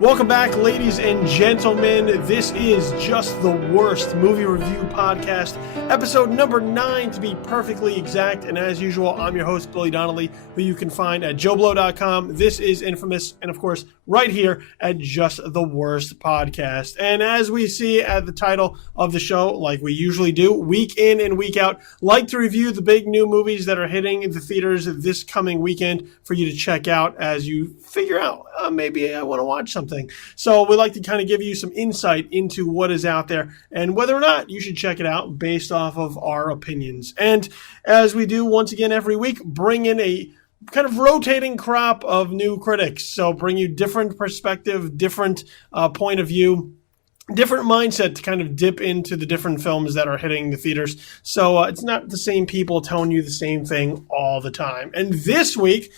Welcome back, ladies and gentlemen. This is Just the Worst Movie Review Podcast, episode number 9 to be perfectly exact. And as usual, I'm your host, Billy Donnelly, who you can find at JoeBlow.com. This is Infamous, and of course, right here at Just the Worst Podcast. And as we see at the title of the show, like we usually do, week in and week out, like to review the big new movies that are hitting the theaters this coming weekend for you to check out as you figure out, maybe I want to watch something. So we like to kind of give you some insight into what is out there and whether or not you should check it out based off of our opinions. And as we do once again every week, bring in a kind of rotating crop of new critics. So bring you different perspective, different point of view, different mindset to kind of dip into the different films that are hitting the theaters. So it's not the same people telling you the same thing all the time. And this week,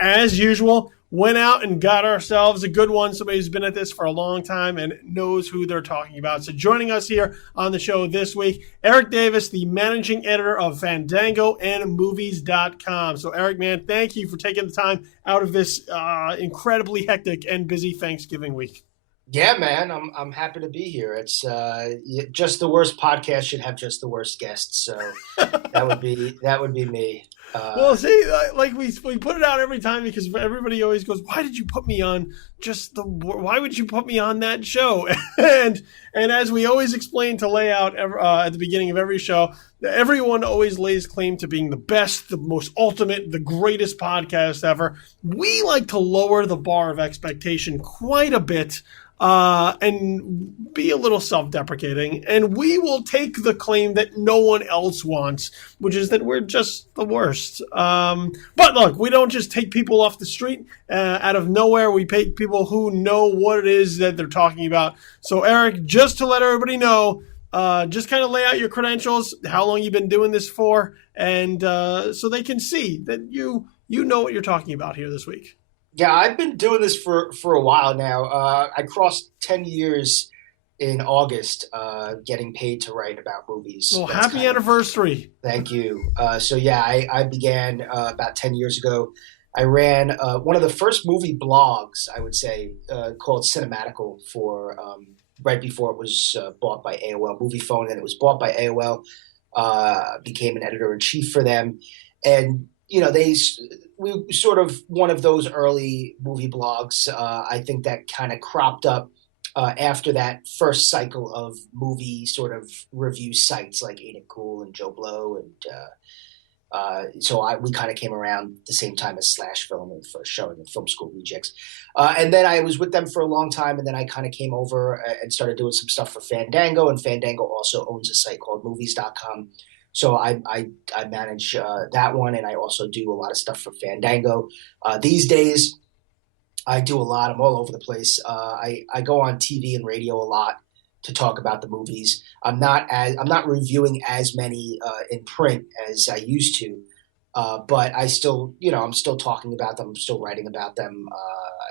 as usual, went out and got ourselves a good one. Somebody who's been at this for a long time and knows who they're talking about. So joining us here on the show this week, Erik Davis, the managing editor of Fandango and Movies.com. So Erik, man, thank you for taking the time out of this incredibly hectic and busy Thanksgiving week. Yeah, man, I'm happy to be here. It's Just the Worst Podcast should have just the worst guests, so that would be me. Well, see, like we put it out every time because everybody always goes, "Why did you put me on Why would you put me on that show?" and as we always explain to lay out at the beginning of every show, everyone always lays claim to being the best, the most ultimate, the greatest podcast ever. We like to lower the bar of expectation quite a bit. And be a little self-deprecating, and we will take the claim that no one else wants, which is that we're just the worst. But look, we don't just take people off the street out of nowhere. We take people who know what it is that they're talking about. So, Erik, just to let everybody know, just kind of lay out your credentials, how long you've been doing this for, and so they can see that you know what you're talking about here this week. Yeah, I've been doing this for a while now. I crossed 10 years in August, getting paid to write about movies. Well, happy anniversary. Thank you. So yeah, I began about 10 years ago. I ran one of the first movie blogs, I would say, called Cinematical for right before it was bought by AOL Movie Phone, and it was bought by AOL, became an editor-in-chief for them. And, you know, we sort of one of those early movie blogs. I think that kind of cropped up after that first cycle of movie sort of review sites like Ain't It Cool and Joe Blow. And so we kind of came around the same time as Slash Film and first showing the Film School Rejects. And then I was with them for a long time. And then I kind of came over and started doing some stuff for Fandango. And Fandango also owns a site called Movies.com. So I manage that one, and I also do a lot of stuff for Fandango. These days, I do a lot. I'm all over the place. I go on TV and radio a lot to talk about the movies. I'm not reviewing as many in print as I used to, but I still, I'm still talking about them. I'm still writing about them.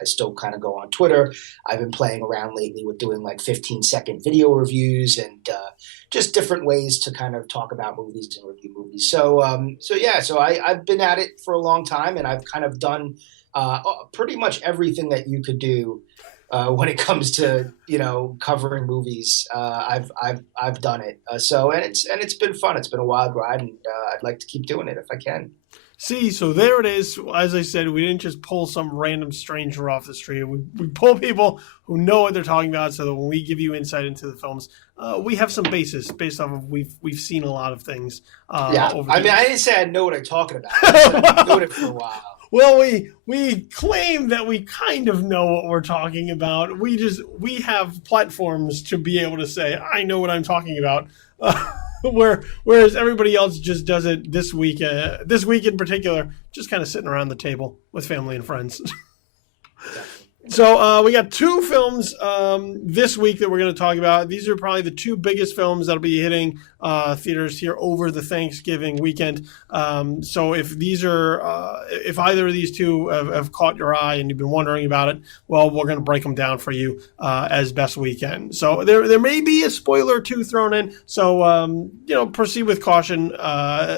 I still kind of go on Twitter. I've been playing around lately with doing like 15-second video reviews and just different ways to kind of talk about movies and review movies. So I've been at it for a long time, and I've kind of done pretty much everything that you could do when it comes to covering movies. I've done it. And it's been fun. It's been a wild ride, and I'd like to keep doing it if I can. See, so there it is. As I said, we didn't just pull some random stranger off the street. We pull people who know what they're talking about, so that when we give you insight into the films, we have some basis based off of we've seen a lot of things. I didn't say I know what I'm talking about. I said I've been doing it for a while. Well, we claim that we kind of know what we're talking about. We have platforms to be able to say, I know what I'm talking about. Whereas everybody else just does it this week in particular, just kind of sitting around the table with family and friends. So we got two films this week that we're going to talk about. These are probably the two biggest films that'll be hitting theaters here over the Thanksgiving weekend. So if either of these two have caught your eye and you've been wondering about it, well, we're going to break them down for you as best we can. So there may be a spoiler or two thrown in. So proceed with caution.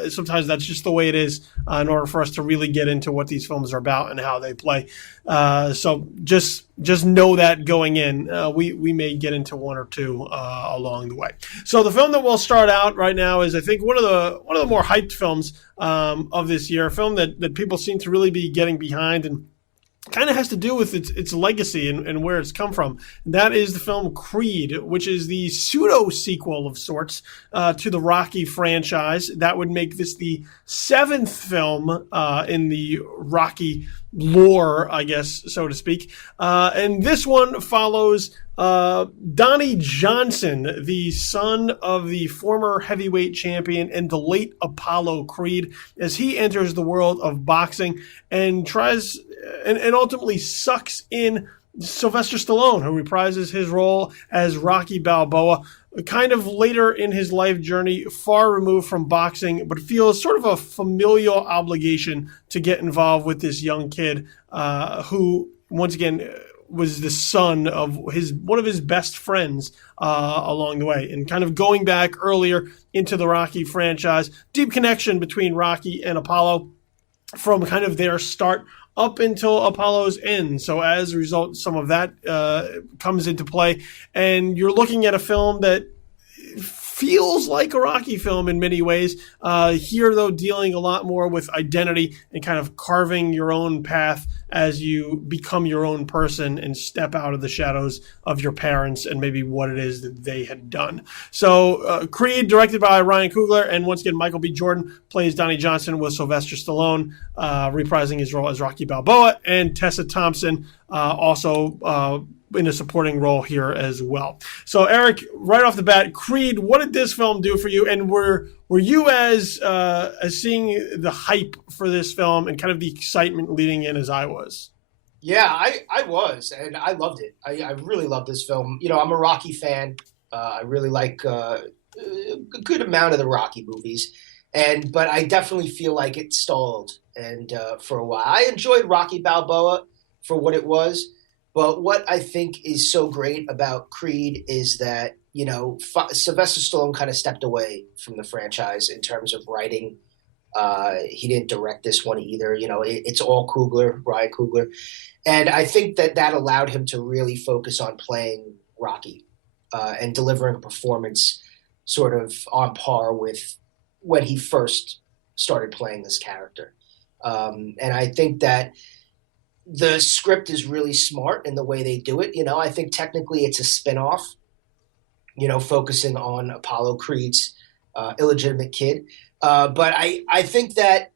Sometimes that's just the way it is in order for us to really get into what these films are about and how they play. So just just know that going in. We may get into one or two along the way. So the film that we'll start out right now is, I think, one of the more hyped films of this year, a film that people seem to really be getting behind, and kind of has to do with its legacy and where it's come from. And that is the film Creed, which is the pseudo sequel of sorts to the Rocky franchise. That would make this the 7th film in the Rocky lore, I guess, so to speak. And this one follows Donnie Johnson, the son of the former heavyweight champion and the late Apollo Creed, as he enters the world of boxing and tries and ultimately sucks in Sylvester Stallone, who reprises his role as Rocky Balboa, kind of later in his life journey, far removed from boxing, but feels sort of a familial obligation to get involved with this young kid who, once again, was the son of one of his best friends along the way. And kind of going back earlier into the Rocky franchise, deep connection between Rocky and Apollo from kind of their start up until Apollo's end. So as a result, some of that comes into play. And you're looking at a film that feels like a Rocky film in many ways. Here, though, dealing a lot more with identity and kind of carving your own path as you become your own person and step out of the shadows of your parents and maybe what it is that they had done. So Creed, directed by Ryan Coogler, and once again, Michael B. Jordan plays Donnie Johnson with Sylvester Stallone reprising his role as Rocky Balboa, and Tessa Thompson also in a supporting role here as well. So Erik, right off the bat, Creed, what did this film do for you? And were you as seeing the hype for this film and kind of the excitement leading in as I was? Yeah, I was, and I loved it. I really love this film. You know, I'm a Rocky fan. I really like a good amount of the Rocky movies, but I definitely feel like it stalled and for a while. I enjoyed Rocky Balboa for what it was. But what I think is so great about Creed is that, you know, Sylvester Stallone kind of stepped away from the franchise in terms of writing. He didn't direct this one either. You know, it's all Coogler, Ryan Coogler. And I think that allowed him to really focus on playing Rocky and delivering a performance sort of on par with when he first started playing this character. And I think that the script is really smart in the way they do it. You know, I think technically it's a spinoff, you know, focusing on Apollo Creed's illegitimate kid. But I think that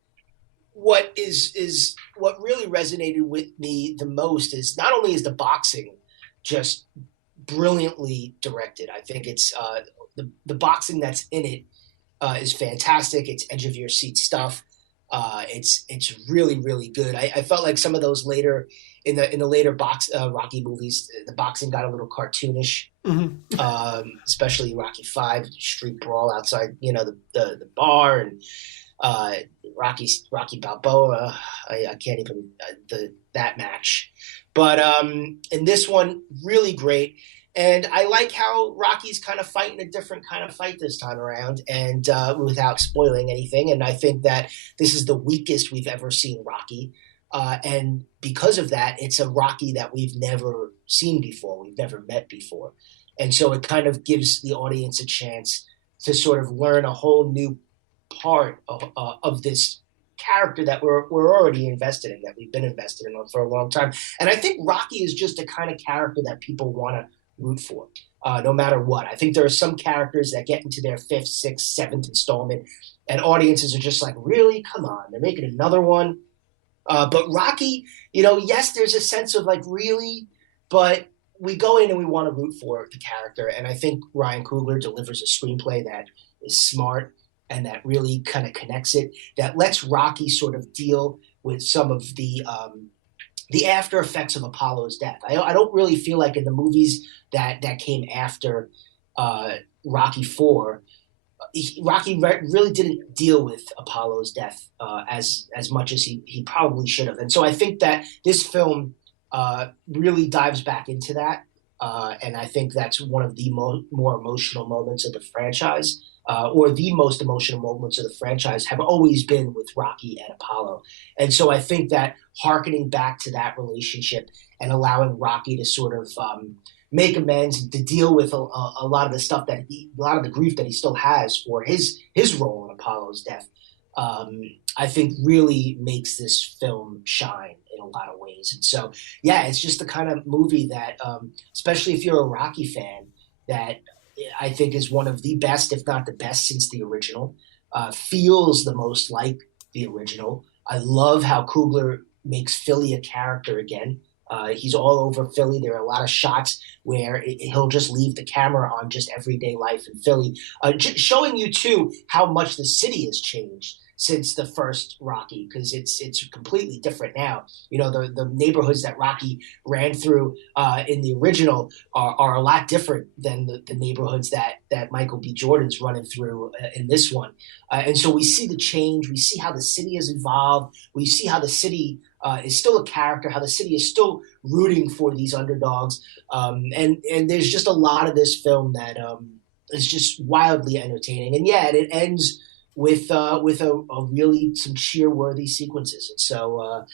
what really resonated with me the most is not only is the boxing just brilliantly directed. I think it's the boxing that's in it is fantastic. It's edge of your seat stuff. It's really, really good. I felt like some of those later in the later Rocky movies, the boxing got a little cartoonish, especially Rocky V, street brawl outside, you know, the bar, and Rocky Balboa. I can't even that match, but in this one, really great. And I like how Rocky's kind of fighting a different kind of fight this time around, and without spoiling anything. And I think that this is the weakest we've ever seen Rocky. And because of that, it's a Rocky that we've never seen before. We've never met before. And so it kind of gives the audience a chance to sort of learn a whole new part of this character that we're already invested in, that we've been invested in for a long time. And I think Rocky is just the kind of character that people want to root for, no matter what. I think there are some characters that get into their 5th, 6th, 7th installment, and audiences are just like, really? Come on, they're making another one. But Rocky, you know, yes, there's a sense of like, really? But we go in and we want to root for the character. And I think Ryan Coogler delivers a screenplay that is smart and that really kind of connects it, that lets Rocky sort of deal with some of the after effects of Apollo's death. I don't really feel like in the movies that came after Rocky IV, Rocky really didn't deal with Apollo's death as much as he probably should have. And so I think that this film really dives back into that. And I think that's one of the more emotional moments of the franchise. or the most emotional moments of the franchise have always been with Rocky and Apollo. And so I think that harkening back to that relationship and allowing Rocky to sort of make amends and to deal with a lot of the stuff a lot of the grief that he still has for his role in Apollo's death, I think really makes this film shine in a lot of ways. And so, yeah, it's just the kind of movie that, especially if you're a Rocky fan, that I think is one of the best, if not the best, since the original. Feels the most like the original. I love how Coogler makes Philly a character again. He's all over Philly. There are a lot of shots where he'll just leave the camera on just everyday life in Philly, showing you too how much the city has changed since the first Rocky, because it's completely different now. You know, the neighborhoods that Rocky ran through in the original are a lot different than the neighborhoods that Michael B. Jordan's running through in this one. And so we see the change. We see how the city has evolved. We see how the city is still a character, how the city is still rooting for these underdogs. And there's just a lot of this film that is just wildly entertaining. And yeah, it ends with a really some cheer-worthy sequences. And so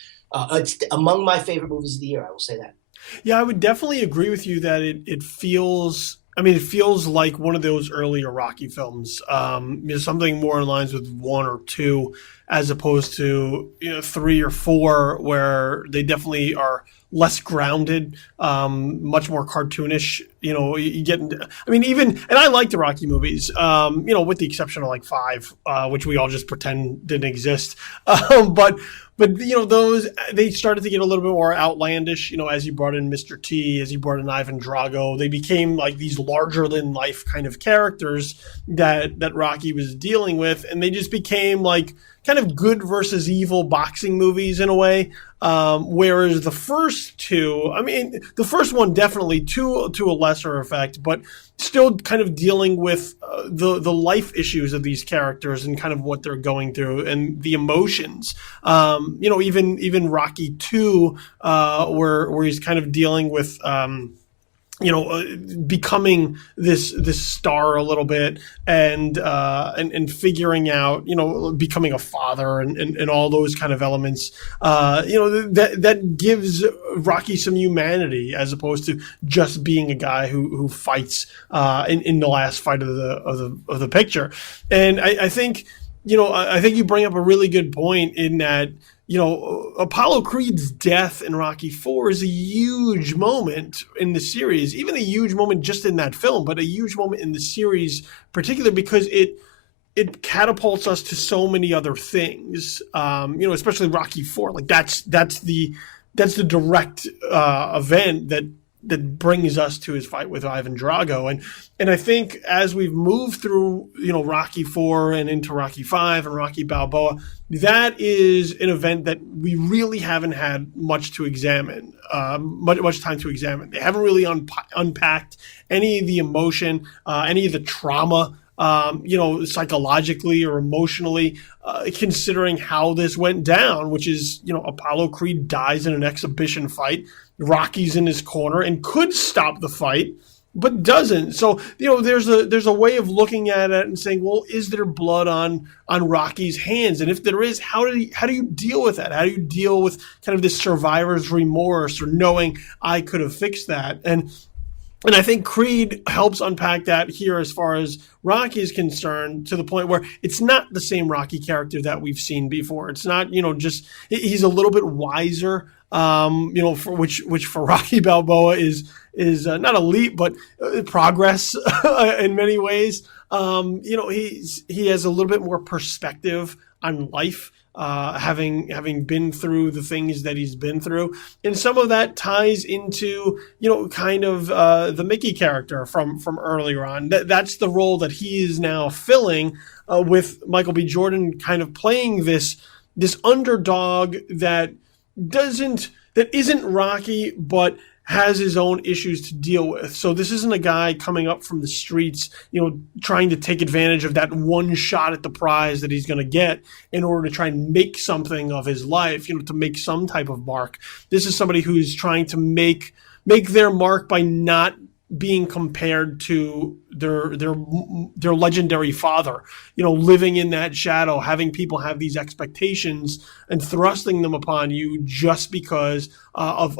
it's among my favorite movies of the year, I will say that. Yeah, I would definitely agree with you that it feels, I mean, it feels like one of those earlier Rocky films. Something more in lines with 1 or 2, as opposed to 3 or 4, where they definitely are less grounded, much more cartoonish. You get, I mean, even, and I like the Rocky movies, with the exception of like 5, which we all just pretend didn't exist. But those, they started to get a little bit more outlandish, as you brought in Mr. T, as you brought in Ivan Drago. They became like these larger than life kind of characters that Rocky was dealing with. And they just became like kind of good versus evil boxing movies in a way. Whereas the first 2, I mean, the first one definitely to a lesser effect, but still kind of dealing with the life issues of these characters and kind of what they're going through and the emotions. Even Rocky 2, where he's kind of dealing with becoming this star a little bit and figuring out, becoming a father and all those kind of elements, that gives Rocky some humanity as opposed to just being a guy who fights in the last fight of the picture. And I think you bring up a really good point in that, Apollo Creed's death in Rocky IV is a huge moment in the series, even a huge moment just in that film, but a huge moment in the series, particularly because it catapults us to so many other things. Especially Rocky IV. Like that's the direct event that brings us to his fight with Ivan Drago. And I think as we've moved through, Rocky IV and into Rocky V and Rocky Balboa, that is an event that we really haven't had much to examine, much time to examine. They haven't really unpacked any of the emotion, any of the trauma, psychologically or emotionally, considering how this went down, which is, Apollo Creed dies in an exhibition fight. Rocky's in his corner and could stop the fight, but doesn't. So, there's a way of looking at it and saying, well, is there blood on Rocky's hands? And if there is, how do you deal with that? How do you deal with kind of this survivor's remorse or knowing I could have fixed that? And I think Creed helps unpack that here as far as Rocky is concerned, to the point where it's not the same Rocky character that we've seen before. It's not, just he's a little bit wiser, for which for Rocky Balboa is not a leap, but progress in many ways. He has a little bit more perspective on life, having been through the things that he's been through. And some of that ties into, kind of the Mickey character from earlier on. That's the role that he is now filling, with Michael B. Jordan kind of playing this underdog that isn't Rocky, but has his own issues to deal with. So this isn't a guy coming up from the streets, trying to take advantage of that one shot at the prize that he's going to get in order to try and make something of his life, to make some type of mark. This is somebody who's trying to make their mark by not being compared to their legendary father, living in that shadow, having people have these expectations and thrusting them upon you just because of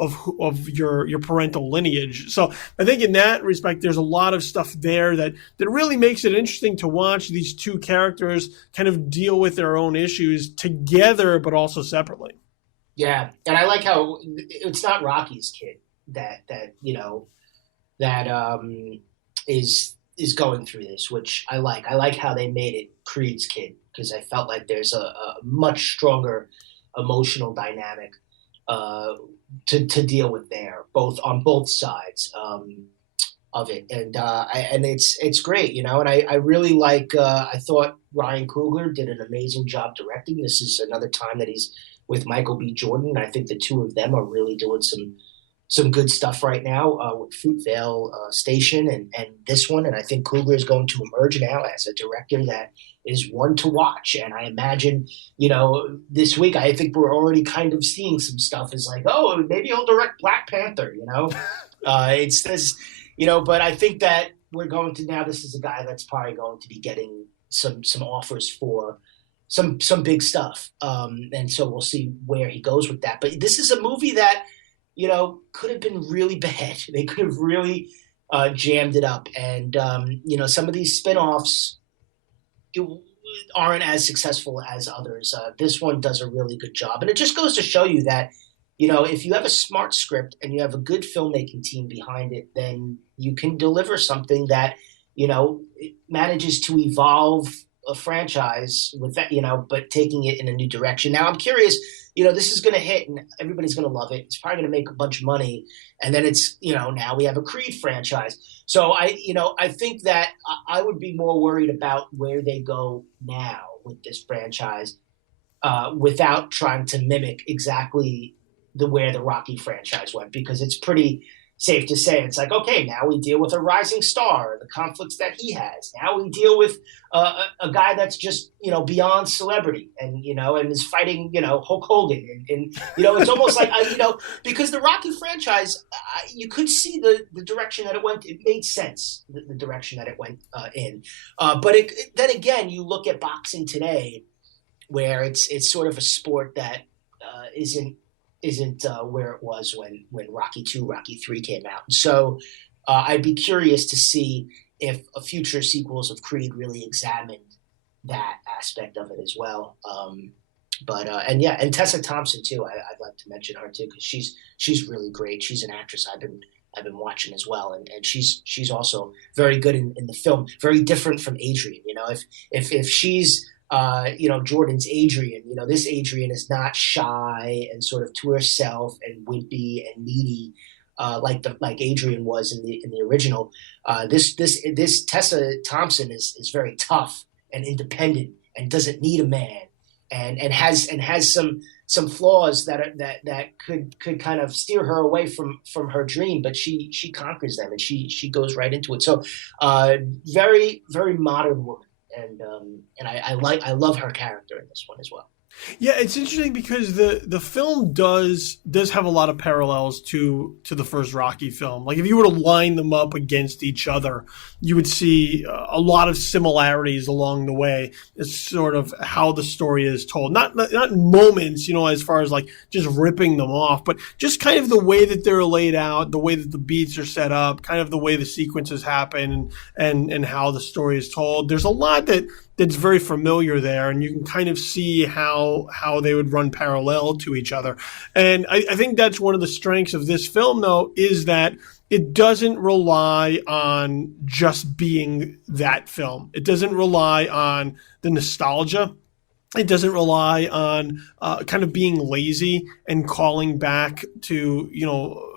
your parental lineage. So I think in that respect, there's a lot of stuff there that really makes it interesting to watch these two characters kind of deal with their own issues together, but also separately. Yeah, and I like how it's not Rocky's kid that is going through this, which I like. I like how they made it Creed's kid, because I felt like there's a much stronger emotional dynamic to deal with there, on both sides of it, and it's great, and I really like. I thought Ryan Coogler did an amazing job directing. This is another time that he's with Michael B. Jordan. I think the two of them are really doing some good stuff right now with Fruitvale Station and this one. And I think Coogler is going to emerge now as a director that is one to watch. And I imagine, this week, I think we're already kind of seeing some stuff is like, oh, maybe he'll direct Black Panther, it's this, but I think that we're going to now, this is a guy that's probably going to be getting some offers for some big stuff. And so we'll see where he goes with that. But this is a movie that, could have been really bad. They could have really jammed it up. And, some of these spinoffs aren't as successful as others. This one does a really good job. And it just goes to show you that, if you have a smart script and you have a good filmmaking team behind it, then you can deliver something that, it manages to evolve a franchise with that, but taking it in a new direction. Now I'm curious, this is going to hit and everybody's going to love it. It's probably going to make a bunch of money. And then it's, now we have a Creed franchise. So I think that I would be more worried about where they go now with this franchise without trying to mimic exactly where the Rocky franchise went, because it's pretty safe to say it's like, okay, now we deal with a rising star, the conflicts that he has. Now we deal with a guy that's just, beyond celebrity and, and is fighting, Hulk Hogan. And it's almost like, because the Rocky franchise, you could see the direction that it went. It made sense, the direction that it went in. But then again, you look at boxing today where it's sort of a sport that isn't where it was when Rocky II, Rocky III came out. So I'd be curious to see if future sequels of Creed really examined that aspect of it as well. And Tessa Thompson too. I'd like to mention her too, because she's really great. She's an actress I've been watching as well, and she's also very good in the film. Very different from Adrian. If she's Jordan's Adrian, this Adrian is not shy and sort of to herself and wimpy and needy, like Adrian was in the original. This Tessa Thompson is very tough and independent and doesn't need a man and has some flaws that could kind of steer her away from her dream, but she conquers them and she goes right into it. So very, very modern woman. And I love her character in this one as well. Yeah, it's interesting because the film does have a lot of parallels to the first Rocky film. Like if you were to line them up against each other, you would see a lot of similarities along the way. It's sort of how the story is told. Not moments, as far as like just ripping them off, but just kind of the way that they're laid out, the way that the beats are set up, kind of the way the sequences happen and how the story is told. There's a lot that's very familiar there, and you can kind of see how they would run parallel to each other. And I think that's one of the strengths of this film, though, is that it doesn't rely on just being that film. It doesn't rely on the nostalgia. It doesn't rely on kind of being lazy and calling back to,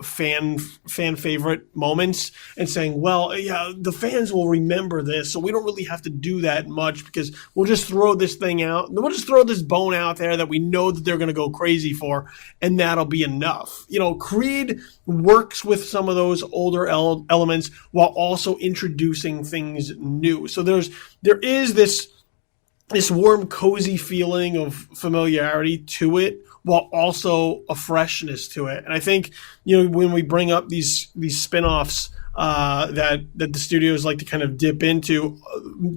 fan favorite moments and saying, well, yeah, the fans will remember this, so we don't really have to do that much because we'll just throw this thing out. We'll just throw this bone out there that we know that they're going to go crazy for, and that'll be enough. Creed works with some of those older elements while also introducing things new. So there is this warm, cozy feeling of familiarity to it, while also a freshness to it. And I think, when we bring up these spinoffs, that the studios like to kind of dip into.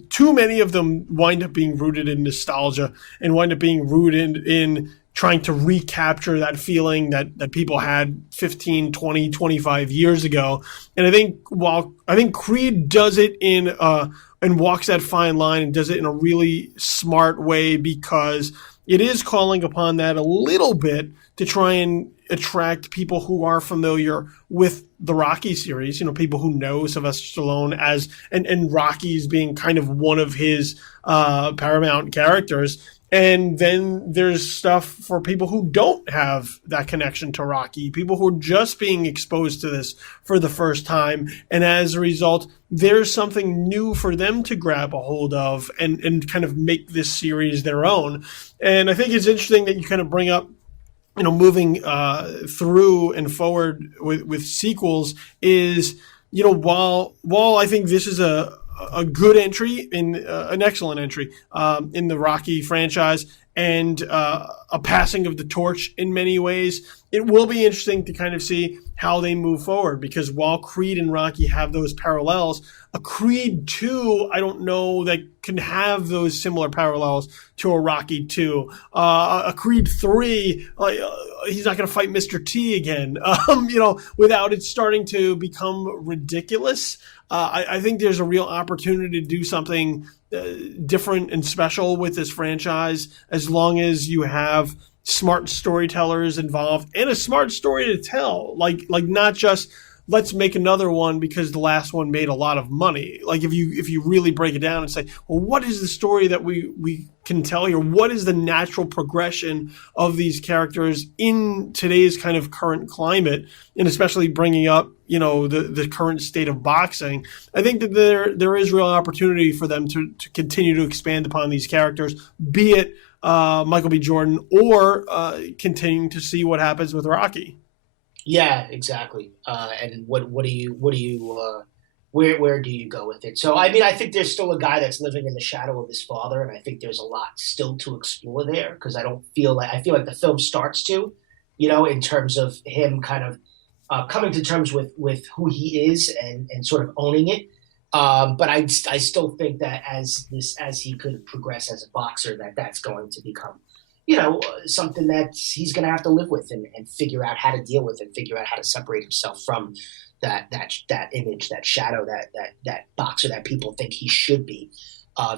Too many of them wind up being rooted in nostalgia and wind up being rooted in trying to recapture that feeling that people had 15, 20, 25 years ago. And I think Creed does it and walks that fine line and does it in a really smart way, because it is calling upon that a little bit to try and attract people who are familiar with the Rocky series, people who know Sylvester Stallone and Rocky's being kind of one of his Paramount characters. And then there's stuff for people who don't have that connection to Rocky, people who are just being exposed to this for the first time. And as a result, there's something new for them to grab a hold of and kind of make this series their own. And I think it's interesting that you kind of bring up, moving through and forward with sequels is, while I think this is a good entry, an excellent entry in the Rocky franchise, and a passing of the torch in many ways, it will be interesting to kind of see how they move forward, because while Creed and Rocky have those parallels, a Creed 2, I don't know that can have those similar parallels to a Rocky 2. A Creed 3, he's not going to fight Mr. T again, without it starting to become ridiculous. I think there's a real opportunity to do something different and special with this franchise, as long as you have smart storytellers involved and a smart story to tell. Like not just let's make another one because the last one made a lot of money. Like if you really break it down and say, well, what is the story that we can tell here? What is the natural progression of these characters in today's kind of current climate, and especially bringing up, the current state of boxing? I think that there is real opportunity for them to continue to expand upon these characters, be it Michael B. Jordan or continuing to see what happens with Rocky. Yeah, exactly. And where do you go with it? So, I mean, I think there's still a guy that's living in the shadow of his father, and I think there's a lot still to explore there, because I feel like the film starts to, in terms of him kind of coming to terms with who he is and sort of owning it. But I still think that as he could progress as a boxer, that's going to become, something that he's going to have to live with and figure out how to deal with, and figure out how to separate himself from that image, that shadow, that boxer that people think he should be,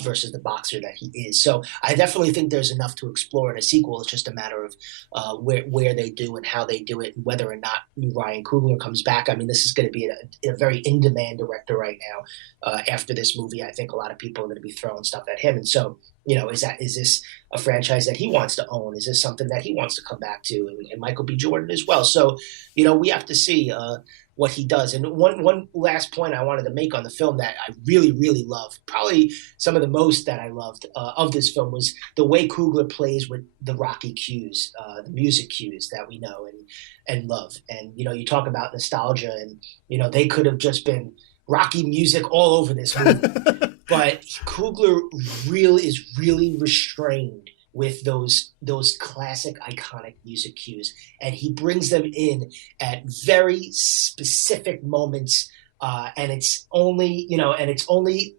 versus the boxer that he is. So I definitely think there's enough to explore in a sequel. It's just a matter of where they do and how they do it, and whether or not Ryan Coogler comes back. I mean, this is going to be a very in-demand director right now. After this movie, I think a lot of people are going to be throwing stuff at him. And so, is this a franchise that he wants to own? Is this something that he wants to come back to? And Michael B. Jordan as well. So, we have to see what he does. And one last point I wanted to make on the film that I really, really loved, probably some of the most that I loved of this film, was the way Coogler plays with the Rocky cues, the music cues that we know and love. And, you talk about nostalgia, and, they could have just been Rocky music all over this movie. But Coogler is really restrained with those classic, iconic music cues, and he brings them in at very specific moments. And it's only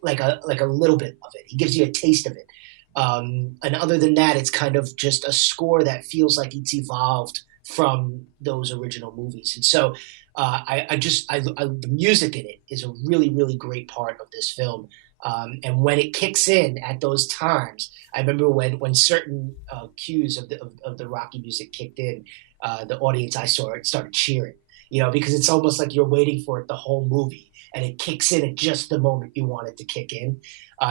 like a little bit of it. He gives you a taste of it. And other than that, it's kind of just a score that feels like it's evolved from those original movies. And so the music in it is a really, really great part of this film. And when it kicks in at those times, I remember when certain cues of the Rocky music kicked in, the audience I saw it started cheering, because it's almost like you're waiting for it the whole movie, and it kicks in at just the moment you want it to kick in.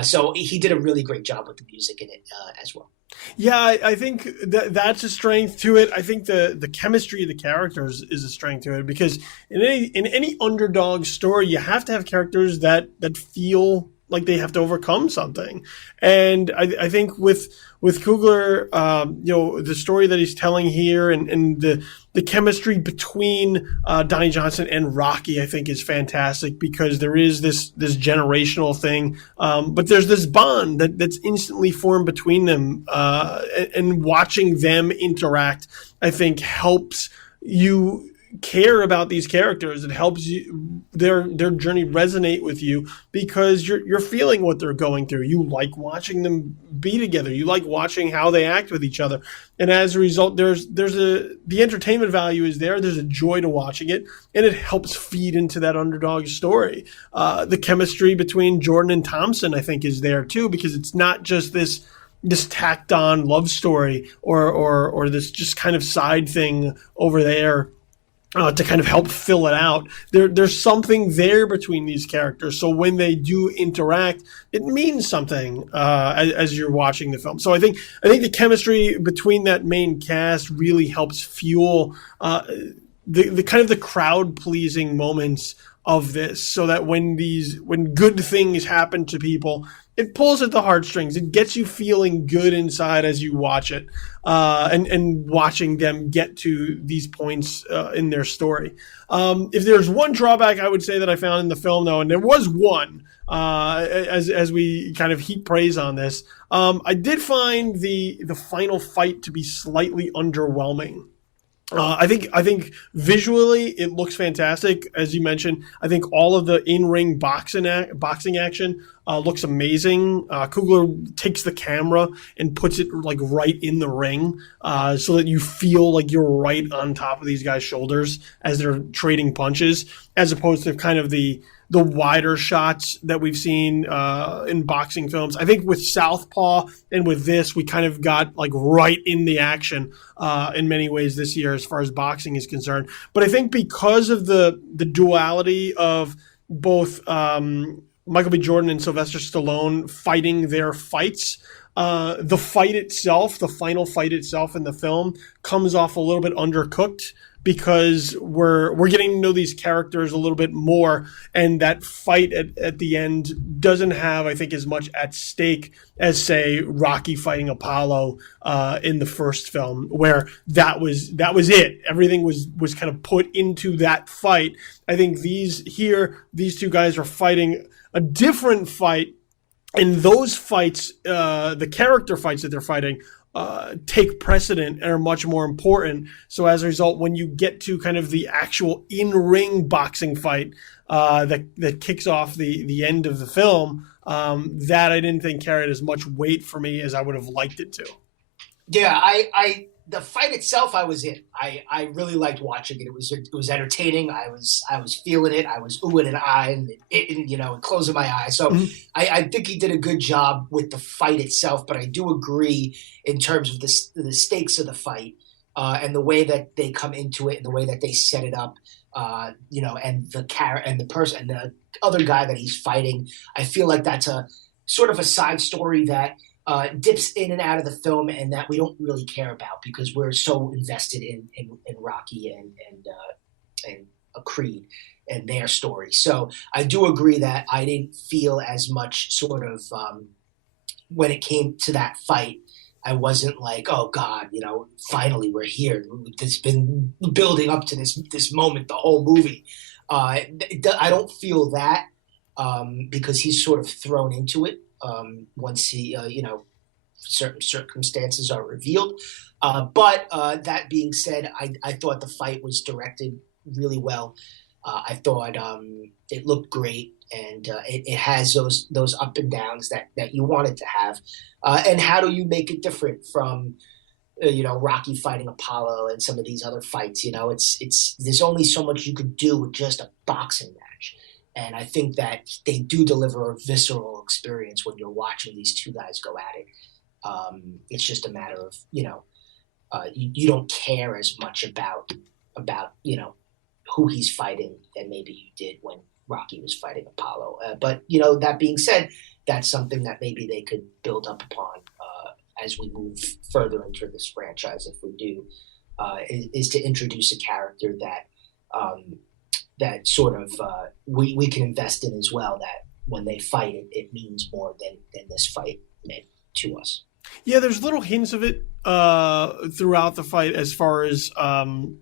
So he did a really great job with the music in it as well. Yeah, I think that's a strength to it. I think the chemistry of the characters is a strength to it, because in any underdog story, you have to have characters that feel like they have to overcome something. And I think with Coogler, the story that he's telling here and the chemistry between Donnie Johnson and Rocky, I think, is fantastic, because there is this generational thing, but there's this bond that's instantly formed between them, and watching them interact, I think, helps you care about these characters. It helps you their journey resonate with you because you're feeling what they're going through. You like watching them be together. You like watching how they act with each other. And as a result, the entertainment value is there. There's a joy to watching it, and it helps feed into that underdog story. The chemistry between Jordan and Thompson, I think, is there too, because it's not just this tacked on love story or this just kind of side thing over there to kind of help fill it out. There's something there between these characters. So when they do interact, it means something as you're watching the film. So I think the chemistry between that main cast really helps fuel the kind of the crowd pleasing moments of this, so that when good things happen to people, it pulls at the heartstrings. It gets you feeling good inside as you watch it, and watching them get to these points in their story. If there's one drawback I would say that I found in the film, though, and there was one, as we kind of heap praise on this, I did find the final fight to be slightly underwhelming. I think visually it looks fantastic, as you mentioned. I think all of the in-ring boxing action looks amazing. Coogler takes the camera and puts it like right in the ring, so that you feel like you're right on top of these guys' shoulders as they're trading punches, as opposed to kind of the wider shots that we've seen in boxing films. I think with Southpaw and with this, we kind of got like right in the action in many ways this year as far as boxing is concerned. But I think because of the duality of both Michael B. Jordan and Sylvester Stallone fighting their fights, the fight itself, the final fight itself in the film, comes off a little bit undercooked, because we're getting to know these characters a little bit more, and that fight at the end doesn't have, I think, as much at stake as, say, Rocky fighting Apollo in the first film, where that was it. Everything was kind of put into that fight. I think these two guys are fighting a different fight, and those fights, the character fights that they're fighting, take precedent and are much more important. So as a result, when you get to kind of the actual in-ring boxing fight that kicks off the end of the film, that I didn't think carried as much weight for me as I would have liked it to. Yeah, the fight itself, I was in. I really liked watching it. It was entertaining. I was feeling it. I was oohing and eyeing and closing my eyes. So I think he did a good job with the fight itself. But I do agree in terms of the stakes of the fight and the way that they come into it and the way that they set it up. And the person and the other guy that he's fighting. I feel like that's a sort of a side story that dips in and out of the film, and that we don't really care about because we're so invested in Rocky and Creed and their story. So I do agree that I didn't feel as much sort of when it came to that fight. I wasn't like, oh God, finally we're here. It's been building up to this moment the whole movie. I don't feel that because he's sort of thrown into it. Once he, certain circumstances are revealed. But that being said, I thought the fight was directed really well. I thought it looked great, and it has those up and downs that you want it to have. And how do you make it different from, Rocky fighting Apollo and some of these other fights? It's there's only so much you could do with just a boxing match. And I think that they do deliver a visceral experience when you're watching these two guys go at it. It's just a matter of, you don't care as much about who he's fighting than maybe you did when Rocky was fighting Apollo. But that being said, that's something that maybe they could build up upon as we move further into this franchise, if we do, is to introduce a character that sort of we can invest in as well, that when they fight, it means more than this fight meant to us. Yeah, there's little hints of it throughout the fight as far as kind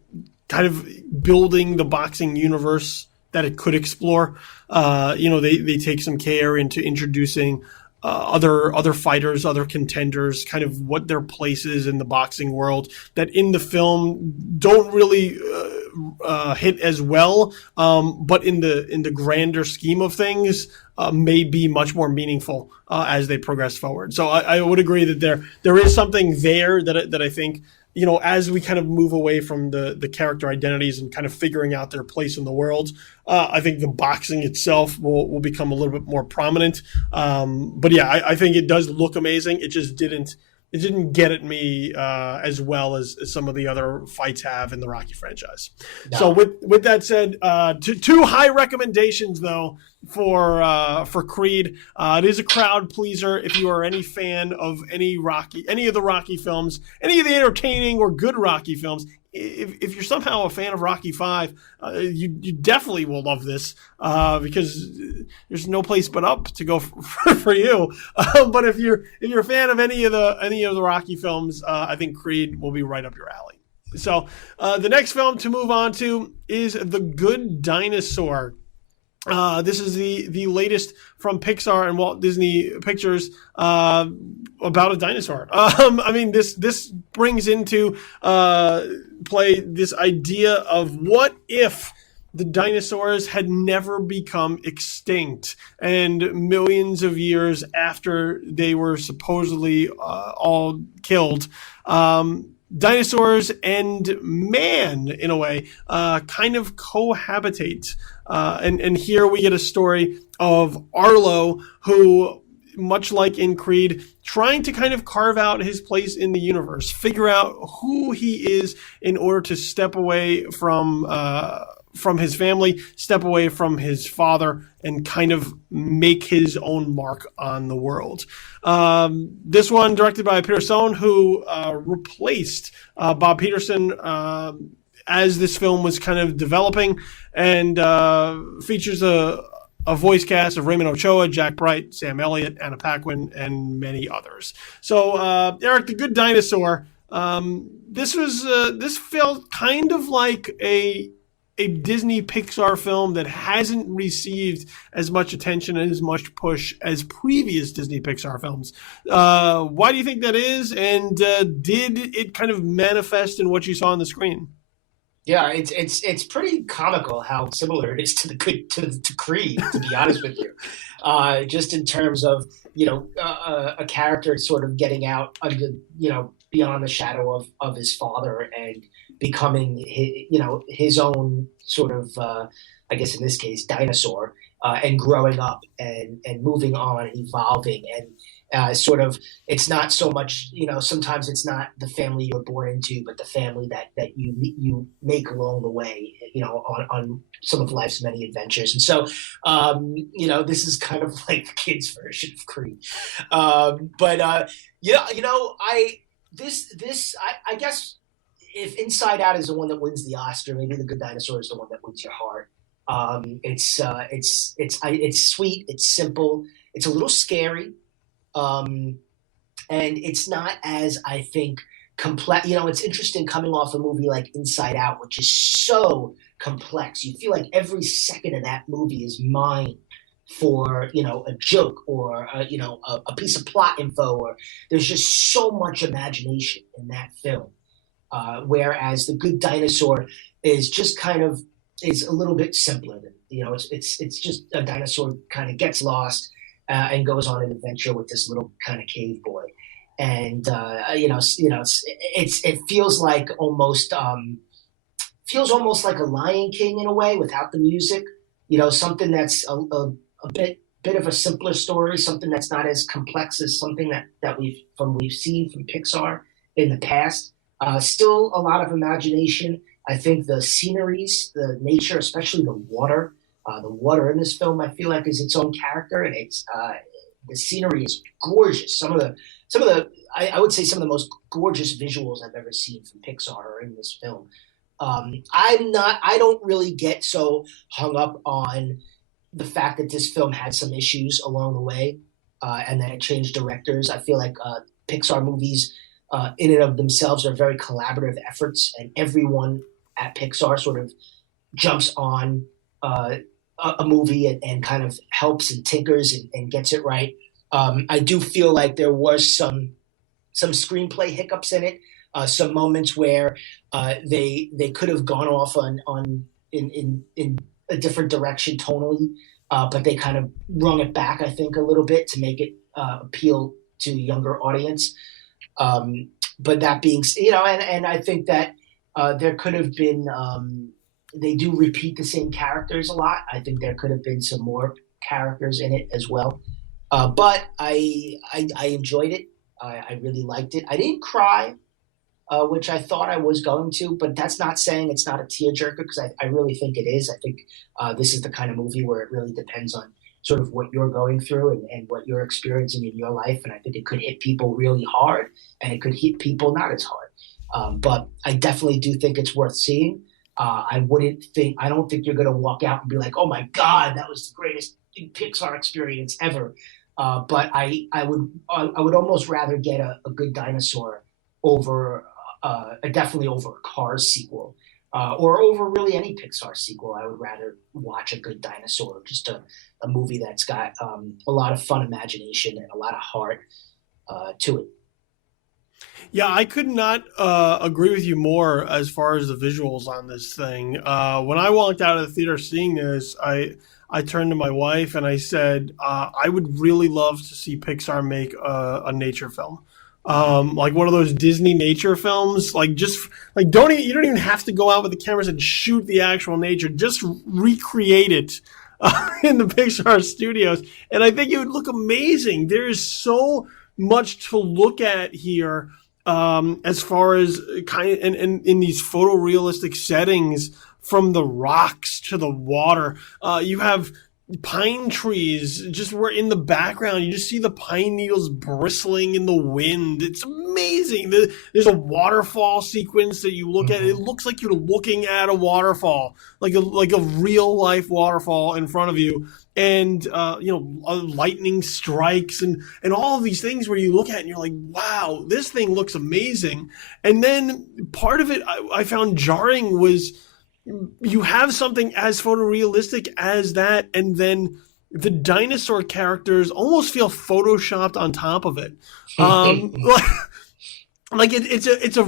of building the boxing universe that it could explore. They take some care into introducing other fighters, other contenders, kind of what their place is in the boxing world that in the film don't really hit as well, but in the grander scheme of things, may be much more meaningful as they progress forward. So I would agree that there is something there that I think, as we kind of move away from the character identities and kind of figuring out their place in the world, I think the boxing itself will become a little bit more prominent. But yeah, I think it does look amazing. It just didn't get at me as well as some of the other fights have in the Rocky franchise. No. So with that said, two high recommendations though for Creed. It is a crowd pleaser. If you are any fan of any of the Rocky films, any of the entertaining or good Rocky films, if you're somehow a fan of Rocky V, you definitely will love this because there's no place but up to go for you. But if you're a fan of any of the Rocky films, I think Creed will be right up your alley. So the next film to move on to is The Good Dinosaur. This is the latest from Pixar and Walt Disney Pictures about a dinosaur. I mean, this brings into play this idea of what if the dinosaurs had never become extinct, and millions of years after they were supposedly all killed, dinosaurs and man, in a way, kind of cohabitate. And here we get a story of Arlo, who, much like in Creed, trying to kind of carve out his place in the universe, figure out who he is in order to step away from his family, step away from his father, and kind of make his own mark on the world. This one directed by Peter Sohn, who replaced Bob Peterson as this film was kind of developing, and features a voice cast of Raymond Ochoa, Jack Bright, Sam Elliott, Anna Paquin, and many others. So, Erik, The Good Dinosaur, this felt kind of like a Disney Pixar film that hasn't received as much attention and as much push as previous Disney Pixar films. Why do you think that is? And did it kind of manifest in what you saw on the screen? Yeah, it's pretty comical how similar it is to Creed, to be honest with you. Just in terms of a character sort of getting out under beyond the shadow of his father and becoming his own sort of I guess in this case dinosaur, and growing up and moving on, evolving, and sort of, it's not so much, sometimes it's not the family you're born into, but the family that you make along the way, on some of life's many adventures. And so, this is kind of like the kids' version of Creed. I guess if Inside Out is the one that wins the Oscar, maybe The Good Dinosaur is the one that wins your heart. It's sweet, it's simple, it's a little scary. And it's not as, I think, complex. It's interesting coming off a movie like Inside Out, which is so complex. You feel like every second of that movie is mined for, a joke or, a piece of plot info, or there's just so much imagination in that film. Whereas The Good Dinosaur is just is a little bit simpler. It's just a dinosaur kind of gets lost, and goes on an adventure with this little kind of cave boy, and it feels like almost like a Lion King in a way without the music. Something that's a bit of a simpler story, something that's not as complex as something that we've seen from Pixar in the past. Still a lot of imagination. I think the sceneries, the nature, especially the water. The water in this film, I feel like, is its own character, and it's the scenery is gorgeous. Some of the I would say some of the most gorgeous visuals I've ever seen from Pixar are in this film. I don't really get so hung up on the fact that this film had some issues along the way, and that it changed directors. I feel like Pixar movies, in and of themselves, are very collaborative efforts, and everyone at Pixar sort of jumps on a movie and kind of helps and tinkers and gets it right. I do feel like there was some screenplay hiccups in it. some moments where they could have gone off in a different direction tonally, but they kind of rung it back, I think, a little bit to make it appeal to a younger audience. But that being, and I think that there could have been. They do repeat the same characters a lot. I think there could have been some more characters in it as well. But I enjoyed it. I really liked it. I didn't cry, which I thought I was going to, but that's not saying it's not a tearjerker, because I really think it is. I think this is the kind of movie where it really depends on sort of what you're going through and what you're experiencing in your life. And I think it could hit people really hard, and it could hit people not as hard. But I definitely do think it's worth seeing. I don't think you're going to walk out and be like, oh my God, that was the greatest Pixar experience ever. But I would almost rather get a Good Dinosaur over definitely over a Cars sequel, or over really any Pixar sequel. I would rather watch a Good Dinosaur, just a movie that's got a lot of fun imagination and a lot of heart to it. Yeah, I could not agree with you more as far as the visuals on this thing. When I walked out of the theater seeing this, I turned to my wife and I said, I would really love to see Pixar make a nature film. Like one of those Disney nature films, you don't even have to go out with the cameras and shoot the actual nature, just recreate it in the Pixar studios. And I think it would look amazing. There is so much to look at here, as far as kind of in these photorealistic settings, from the rocks to the water. You have pine trees just were in the background. You just see the pine needles bristling in the wind. It's amazing. There's a waterfall sequence that you look at. It looks like you're looking at a waterfall, like a real life waterfall in front of you. And lightning strikes and all of these things where you look at it and you're like, wow, this thing looks amazing. And then part of it I found jarring was, you have something as photorealistic as that, and then the dinosaur characters almost feel photoshopped on top of it. It's a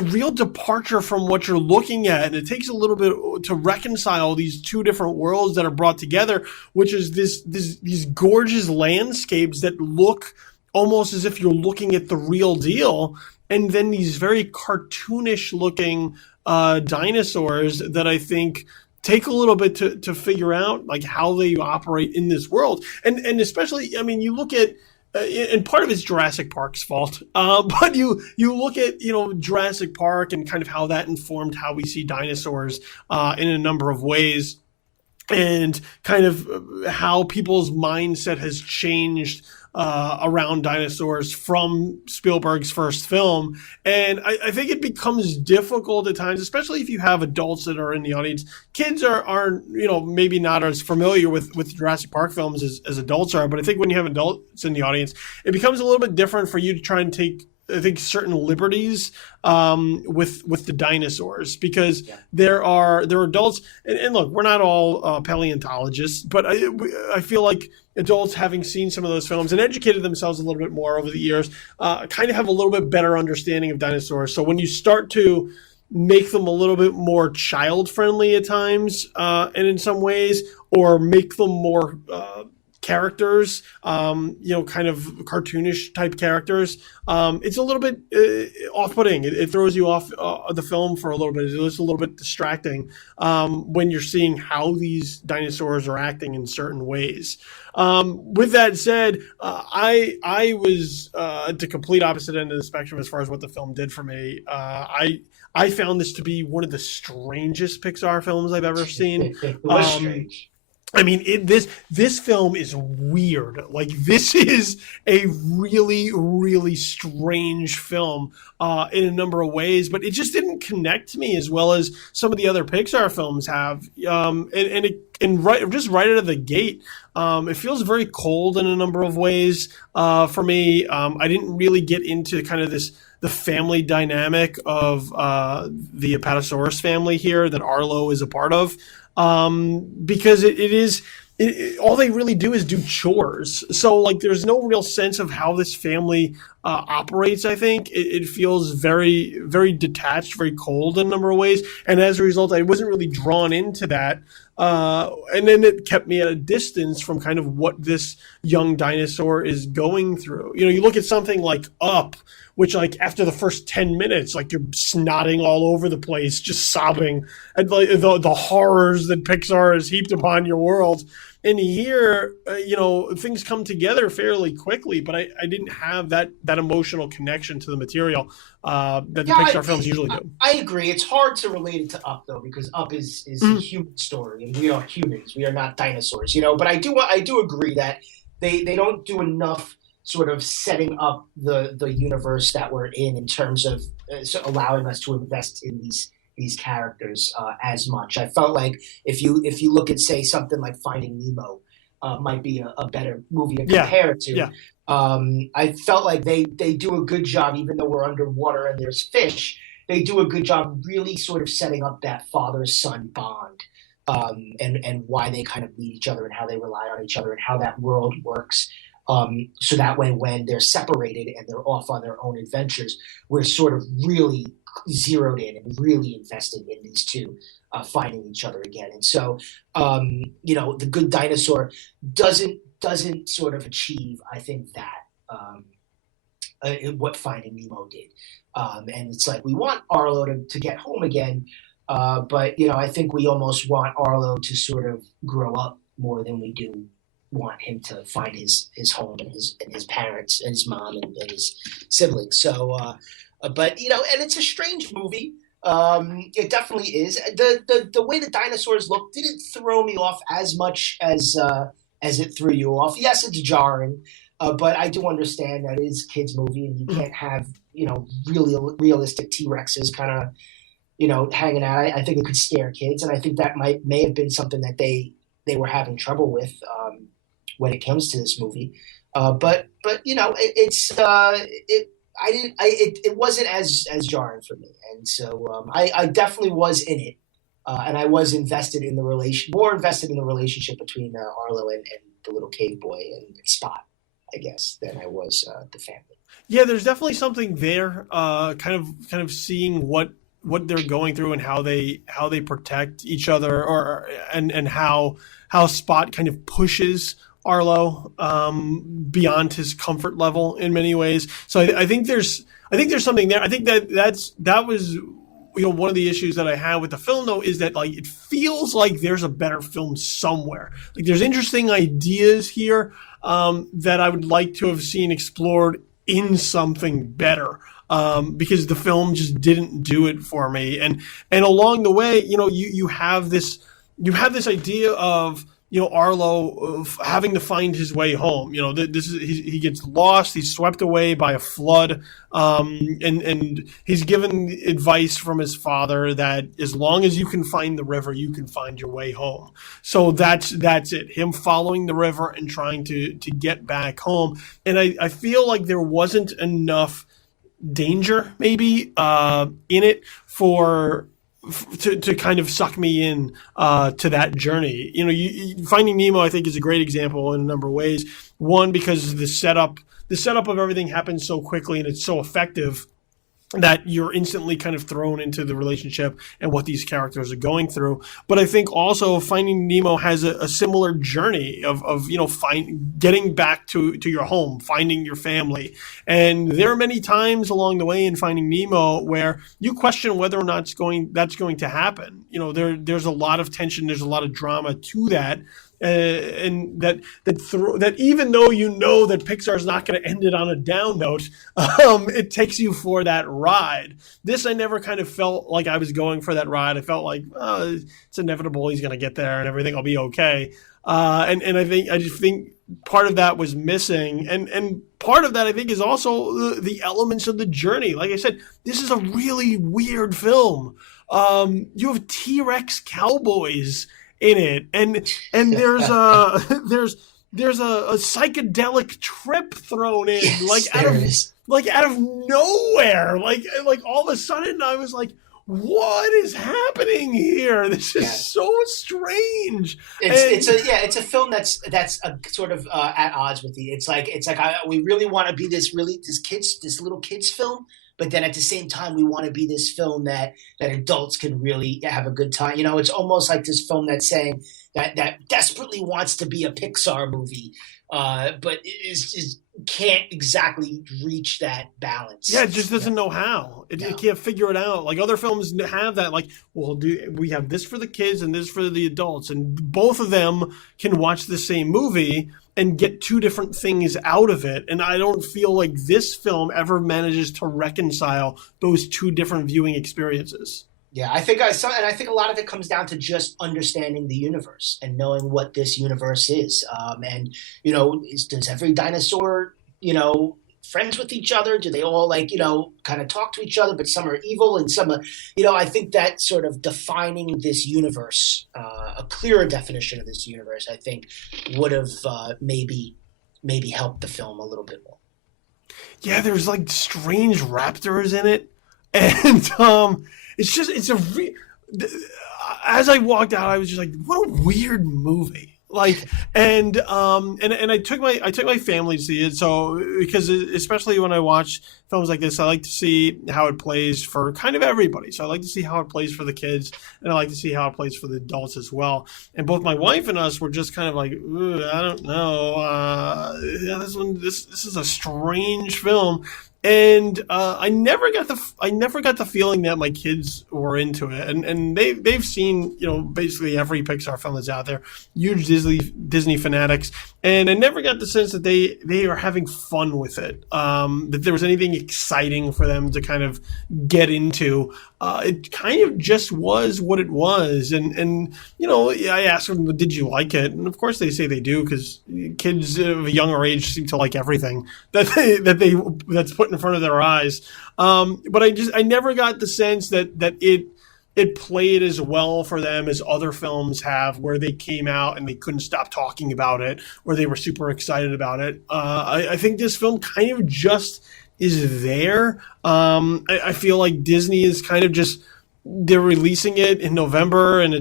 real departure from what you're looking at, and it takes a little bit to reconcile these two different worlds that are brought together, which is these gorgeous landscapes that look almost as if you're looking at the real deal, and then these very cartoonish looking dinosaurs that I think take a little bit to figure out, like, how they operate in this world. And especially, I mean, you look at, and part of it's Jurassic Park's fault, but you look at, Jurassic Park and kind of how that informed how we see dinosaurs in a number of ways, and kind of how people's mindset has changed around dinosaurs from Spielberg's first film. And I think it becomes difficult at times, especially if you have adults that are in the audience. Kids are maybe not as familiar with Jurassic Park films as adults are, but I think when you have adults in the audience, it becomes a little bit different for you to try and take, I think, certain liberties with the dinosaurs, because there are adults, and look, we're not all paleontologists, but I feel like adults, having seen some of those films and educated themselves a little bit more over the years, kind of have a little bit better understanding of dinosaurs. So when you start to make them a little bit more child friendly at times, and in some ways, or make them more characters, kind of cartoonish type characters, it's a little bit off-putting. It throws you off the film for a little bit. It's a little bit distracting when you're seeing how these dinosaurs are acting in certain ways. With that said, I was at the complete opposite end of the spectrum as far as what the film did for me. I found this to be one of the strangest Pixar films I've ever seen. It was strange. I mean, this film is weird. Like, this is a really, really strange film in a number of ways, but it just didn't connect to me as well as some of the other Pixar films have. Just right out of the gate, it feels very cold in a number of ways for me. I didn't really get into kind of the family dynamic of the Apatosaurus family here that Arlo is a part of. Because all they really do is do chores. So, like, there's no real sense of how this family operates. I think it feels very, very detached, very cold in a number of ways, and as a result, I wasn't really drawn into that. And then it kept me at a distance from kind of what this young dinosaur is going through. You look at something like Up, which, like, after the first 10 minutes, like, you're snotting all over the place, just sobbing at the horrors that Pixar has heaped upon your world. And here, things come together fairly quickly, but I didn't have that emotional connection to the material that the Pixar films usually do. I agree. It's hard to relate it to Up, though, because Up is a human story, and we are humans. We are not dinosaurs, But I do agree that they don't do enough sort of setting up the universe that we're in terms of allowing us to invest in these characters as much. I felt like if you look at, say, something like Finding Nemo, might be a better movie to compare it to. Yeah. I felt like they do a good job, even though we're underwater and there's fish. They do a good job really sort of setting up that father-son bond, and why they kind of need each other and how they rely on each other and how that world works. So that way, when they're separated and they're off on their own adventures, we're sort of really zeroed in and really invested in these two finding each other again. And so, the Good Dinosaur doesn't sort of achieve, I think, that what Finding Nemo did. And it's like we want Arlo to get home again, but I think we almost want Arlo to sort of grow up more than we do want him to find his home and his parents and his mom and his siblings. So, but and it's a strange movie. It definitely is. The way the dinosaurs look didn't throw me off as much as it threw you off. Yes, it's jarring, but I do understand that it is a kids' movie, and you can't have really realistic T-Rexes kind of hanging out. I think it could scare kids, and I think that may have been something that they were having trouble with when it comes to this movie. But it wasn't as jarring for me, and so I definitely was in it, and I was invested in the relationship between Arlo and the little cave boy and Spot, I guess, than I was the family. Yeah, there's definitely something there, kind of seeing what they're going through and how they protect each other, and how Spot kind of pushes Arlo beyond his comfort level in many ways. So I think there's something there. I think that was one of the issues that I had with the film, though, is that, like, it feels like there's a better film somewhere. Like, there's interesting ideas here that I would like to have seen explored in something better. Because the film just didn't do it for me, and along the way, you have this idea of Arlo having to find his way home. He gets lost. He's swept away by a flood, and he's given advice from his father that as long as you can find the river, you can find your way home. So that's it. Him following the river and trying to get back home. And I feel like there wasn't enough danger maybe in it to kind of suck me in to that journey. Finding Nemo, I think, is a great example in a number of ways. One, because the setup of everything happens so quickly and it's so effective that you're instantly kind of thrown into the relationship and what these characters are going through. But I think also Finding Nemo has a similar journey of getting back to your home, finding your family. And there are many times along the way in Finding Nemo where you question whether or not that's going to happen. There's a lot of tension, there's a lot of drama to that. And that even though that Pixar's not going to end it on a down note, it takes you for that ride. This, I never kind of felt like I was going for that ride. I felt like, it's inevitable. He's going to get there and everything will be okay. And I just think part of that was missing. And part of that, I think, is also the elements of the journey. Like I said, this is a really weird film. You have T-Rex cowboys in it, and there's a psychedelic trip thrown in, like out of nowhere, like all of a sudden I was like, what is happening here? This is Yeah. so strange. It's a film that's sort of at odds with the. It's like we really want to be this little kids film, but then at the same time we want to be this film that adults can really have a good time. It's almost like this film that's saying that desperately wants to be a Pixar movie, but is can't exactly reach that balance. Yeah, it just doesn't know how. It can't figure it out. Like other films have that. Like, well, we have this for the kids and this for the adults, and both of them can watch the same movie and get two different things out of it. And I don't feel like this film ever manages to reconcile those two different viewing experiences. Yeah, I think I think a lot of it comes down to just understanding the universe and knowing what this universe is. And does every dinosaur, friends with each other? Do they all kind of talk to each other? But some are evil and some are, I think that sort of defining this universe, a clearer definition of this universe, I think would have maybe helped the film a little bit more. Yeah, there's like strange raptors in it, and as I walked out, I was just like, what a weird movie. Like, and I took my family to see it. So, because especially when I watch films like this, I like to see how it plays for kind of everybody. So I like to see how it plays for the kids, and I like to see how it plays for the adults as well. And both my wife and us were just kind of like, I don't know. This is a strange film. And I never got the feeling that my kids were into it, and they've seen basically every Pixar film that's out there, huge Disney fanatics, and I never got the sense that they are having fun with it, that there was anything exciting for them to kind of get into. It kind of just was what it was, and I asked them, did you like it? And of course they say they do, because kids of a younger age seem to like everything that's put in front of their eyes. But I never got the sense that it played as well for them as other films have, where they came out and they couldn't stop talking about it, or they were super excited about it. I think this film kind of just is there. I feel like Disney is kind of just, they're releasing it in November, and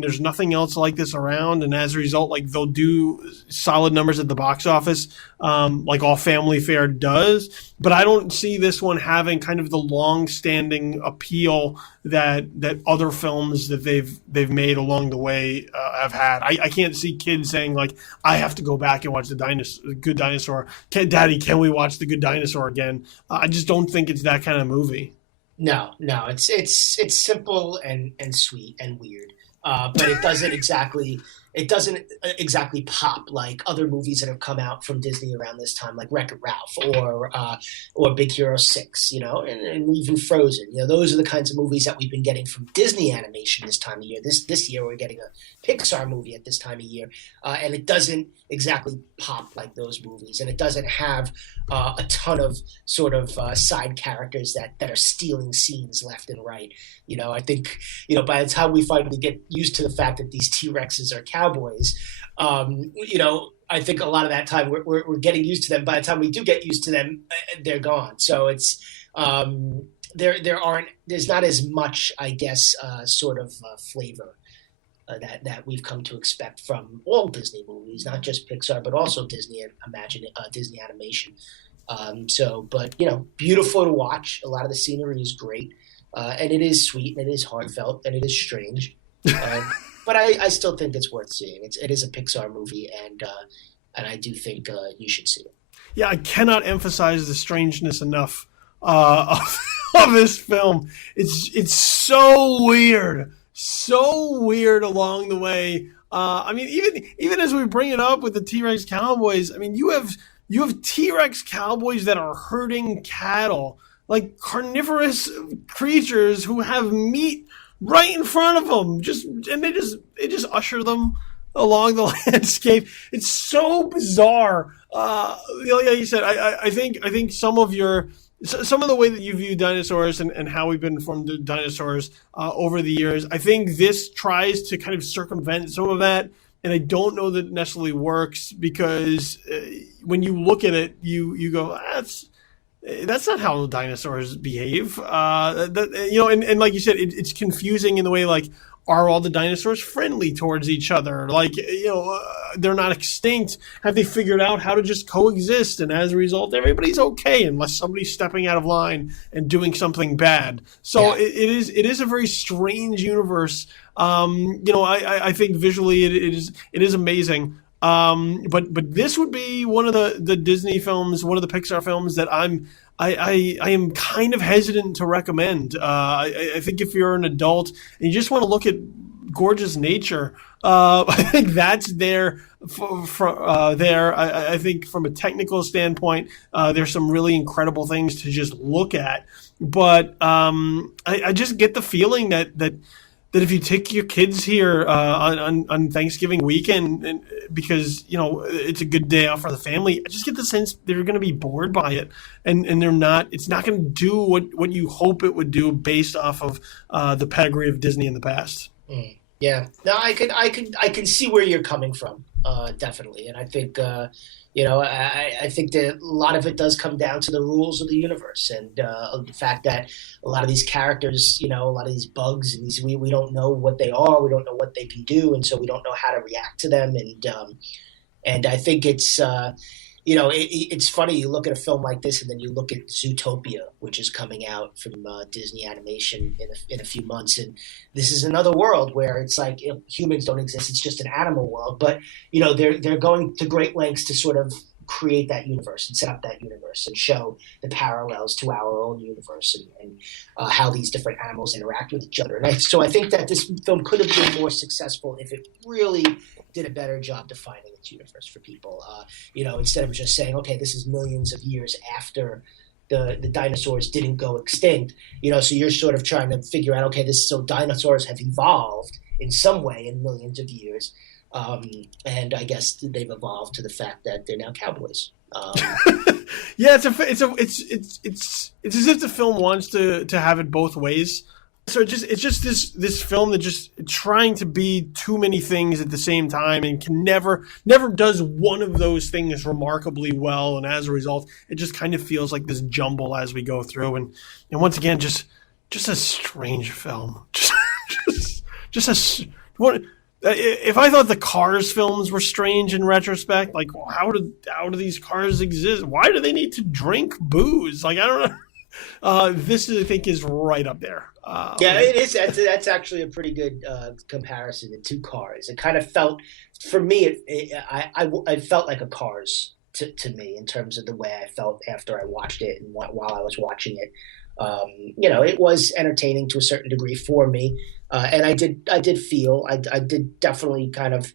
there's nothing else like this around, and as a result, like, they'll do solid numbers at the box office, like all family fare does. But I don't see this one having kind of the long-standing appeal that other films that they've made along the way have had. I can't see kids saying, like, I have to go back and watch the Good Dinosaur. Daddy, can we watch the Good Dinosaur again? I just don't think it's that kind of movie. No, it's simple and sweet and weird, but it doesn't exactly pop like other movies that have come out from Disney around this time, like Wreck-It Ralph or Big Hero 6, and even Frozen. Those are the kinds of movies that we've been getting from Disney Animation this time of year. This year we're getting a Pixar movie at this time of year, and it doesn't exactly pop like those movies, and it doesn't have a ton of sort of side characters that are stealing scenes left and right. I think by the time we finally get used to the fact that these T-Rexes are cowboys, I think a lot of that time we're getting used to them. By the time we do get used to them, they're gone. So it's there's not as much, I guess, sort of flavor that we've come to expect from all Disney movies, not just Pixar, but also Disney Animation. But beautiful to watch. A lot of the scenery is great, and it is sweet, and it is heartfelt, and it is strange. But I still think it's worth seeing. It is a Pixar movie, and I do think you should see it. Yeah, I cannot emphasize the strangeness enough of this film. It's so weird along the way. I mean, even as we bring it up with the T-Rex cowboys, I mean, you have T-Rex cowboys that are herding cattle, like carnivorous creatures who have meat right in front of them, they just usher them along the landscape. It's so bizarre. Like you said, I think some of the way that you view dinosaurs and how we've been informed of dinosaurs over the years, I think this tries to kind of circumvent some of that, and I don't know that it necessarily works, because when you look at it, you go, That's not how dinosaurs behave. And like you said, it's confusing in the way, like, are all the dinosaurs friendly towards each other? Like, they're not extinct. Have they figured out how to just coexist? And as a result, everybody's okay unless somebody's stepping out of line and doing something bad. So it is a very strange universe. I think visually it is amazing. But this would be one of the Disney films, one of the Pixar films that I am kind of hesitant to recommend. I think if you're an adult and you just want to look at gorgeous nature, I think that's there. I think from a technical standpoint, there's some really incredible things to just look at. But I just get the feeling that if you take your kids here on Thanksgiving weekend, and because it's a good day off for the family, I just get the sense they're going to be bored by it, and they're not. It's not going to do what you hope it would do based off of the pedigree of Disney in the past. Yeah, no, I can see where you're coming from, definitely, and I think. I think that a lot of it does come down to the rules of the universe and the fact that a lot of these characters, a lot of these bugs, and we don't know what they are, we don't know what they can do, and so we don't know how to react to them. And I think it's it's funny. You look at a film like this, and then you look at Zootopia, which is coming out from Disney Animation in a few months, and this is another world where it's like humans don't exist; it's just an animal world. But they're going to great lengths to sort of create that universe and set up that universe and show the parallels to our own universe and how these different animals interact with each other. And so I think that this film could have been more successful if it really did a better job defining its universe for people. Instead of just saying, okay, this is millions of years after the dinosaurs didn't go extinct, so you're sort of trying to figure out, okay, so dinosaurs have evolved in some way in millions of years. And I guess they've evolved to the fact that they're now cowboys. Yeah, it's as if the film wants to have it both ways. So it's just this film that just trying to be too many things at the same time and can never does one of those things remarkably well, and as a result, it just kind of feels like this jumble as we go through, and once again, just a strange film. If I thought the Cars films were strange in retrospect, like how do these cars exist? Why do they need to drink booze? Like, I don't know. This I think is right up there. It is. That's actually a pretty good comparison. The two Cars. It kind of felt, for me, I felt like a Cars to me in terms of the way I felt after I watched it and while I was watching it. It was entertaining to a certain degree for me, and I did did definitely kind of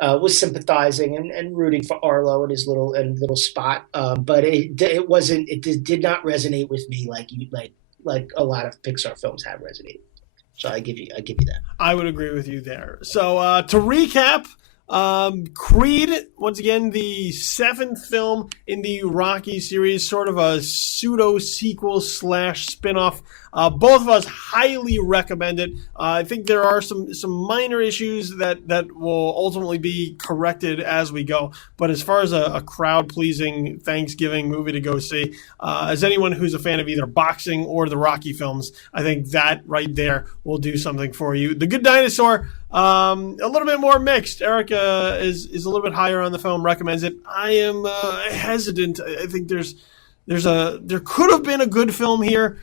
was sympathizing and rooting for Arlo and his little spot, but it did not resonate with me like a lot of Pixar films have resonated. So I give you that. I would agree with you there. So to recap. Creed, once again, the 7th film in the Rocky series, sort of a pseudo sequel / spinoff. Both of us highly recommend it. I think there are some minor issues that will ultimately be corrected as we go. But as far as a crowd pleasing Thanksgiving movie to go see, as anyone who's a fan of either boxing or the Rocky films, I think that right there will do something for you. The Good Dinosaur. A little bit more mixed. Erik is a little bit higher on the film, recommends it. I am hesitant. I think there could have been a good film here.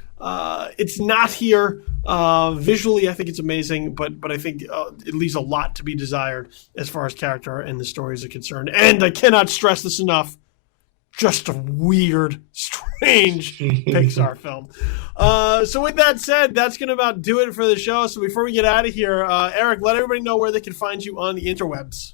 It's not here. Visually, I think it's amazing, but I think it leaves a lot to be desired as far as character and the stories are concerned. And I cannot stress this enough. Just a weird, strange Pixar film. So with that said, that's going to about do it for the show. So before we get out of here, Erik, let everybody know where they can find you on the interwebs.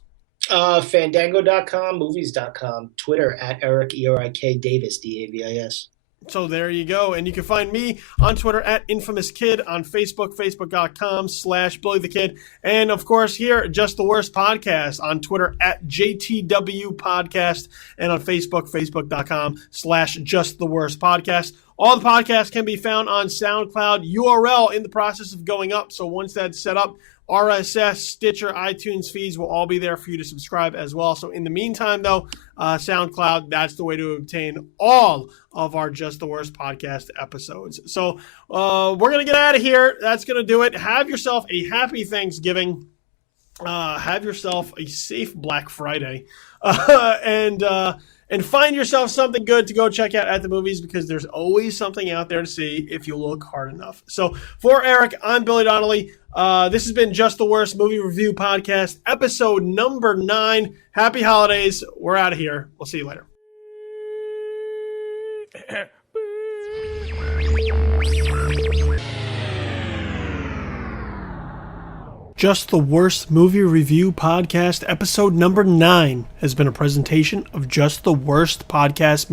Fandango.com, movies.com, Twitter at Erik, Erik Davis, Davis. So there you go. And you can find me on Twitter at InfamousKid, on Facebook, facebook.com/BillyTheKid. And of course here, Just the Worst Podcast, on Twitter at JTW Podcast, and on Facebook, facebook.com/JustTheWorstPodcast. All the podcasts can be found on SoundCloud. URL in the process of going up. So once that's set up, RSS, Stitcher, iTunes feeds will all be there for you to subscribe as well. So in the meantime, though, SoundCloud, that's the way to obtain all of our Just the Worst podcast episodes. So we're going to get out of here. That's going to do it. Have yourself a happy Thanksgiving. Have yourself a safe Black Friday. And find yourself something good to go check out at the movies, because there's always something out there to see if you look hard enough. So for Eric, I'm Billy Donnelly. This has been Just the Worst Movie Review Podcast, episode number 9. Happy holidays. We're out of here. We'll see you later. Just the Worst Movie Review Podcast, episode number 9, has been a presentation of Just the Worst Podcast.